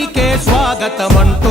నీకే స్వాగతమంటూ